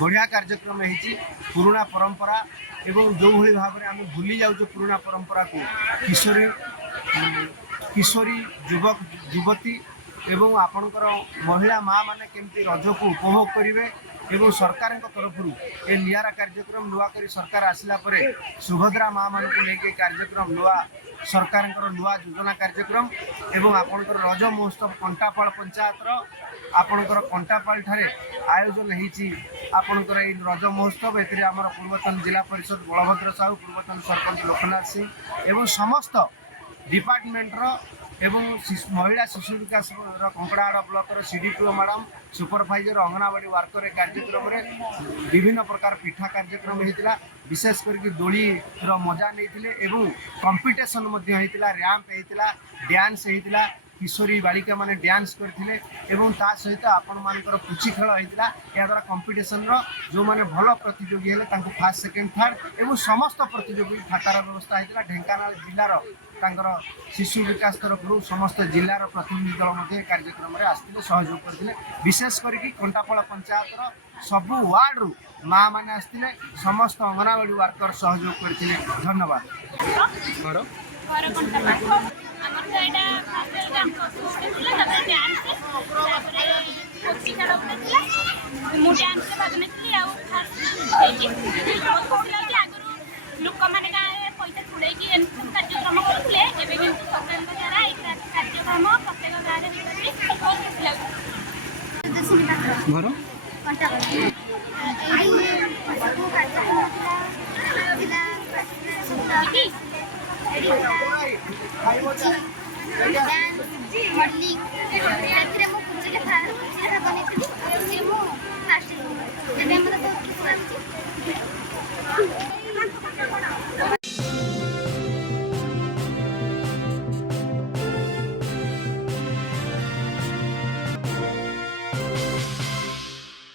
बढ़िया कार्यक्रम है पुराना परंपरा एवं जो भली भाव में आम भूली जाऊँ पुराना परंपरा को किशोरी किशोरी युवक युवती एवं आपणकर महिला माँ मैंने केमती रज को उपभोग करेंगे एवं सरकार तरफ ये निरा कार्यक्रम नुआ कर सरकार आसला पर सुभद्रा माँ मान को लेके कार्यक्रम नुआ सरकार नुआ योजना कार्यक्रम एवं आपणकर रज महोत्सव कंटापाल पंचायतर आपणकर कंटापाल ठारे आयोजन होती आपणकर ये रज महोत्सव ए पूर्वतन जिला परिषद बलभद्र साहू पूर्वतन सरपंच लोकनाथ सिंह एवं समस्त डिपार्टमेंटर एवं महिला शिशु विकास Kankadahad block CDPO madam supervisor anganwadi worker कार्यक्रम में विभिन्न प्रकार पिठा कार्यक्रम होता विशेष करके दोली मजा नहीं कंपिटिशन रैंप होता डांस होता किशोरी बालिका माने डांस करथिले एवं ता सहित आपण मानकर पुची खेल होता या द्वारा कंपिटिशन जो माने भल प्रतियोगी हेले तांको फर्स्ट सेकंड थर्ड एवं समस्त प्रतियोगी खातार व्यवस्था होता ढेंकानाल जिलार तांकर शिशु विकास तरफ समस्त जिलार प्रतिनिधि दल मध्य कार्यक्रम में आसते सहयोग करते विशेष करके कंटापाल पंचायतर सबू वार्ड रु माँ मैंने आसते समस्त अंगनवाड़ी वर्कर सहयोग करते धन्यवाद। लोक मैंने पैसा छुड़े कार्यक्रम करते सरकार द्वारा कार्यक्रम प्रत्येक गाँव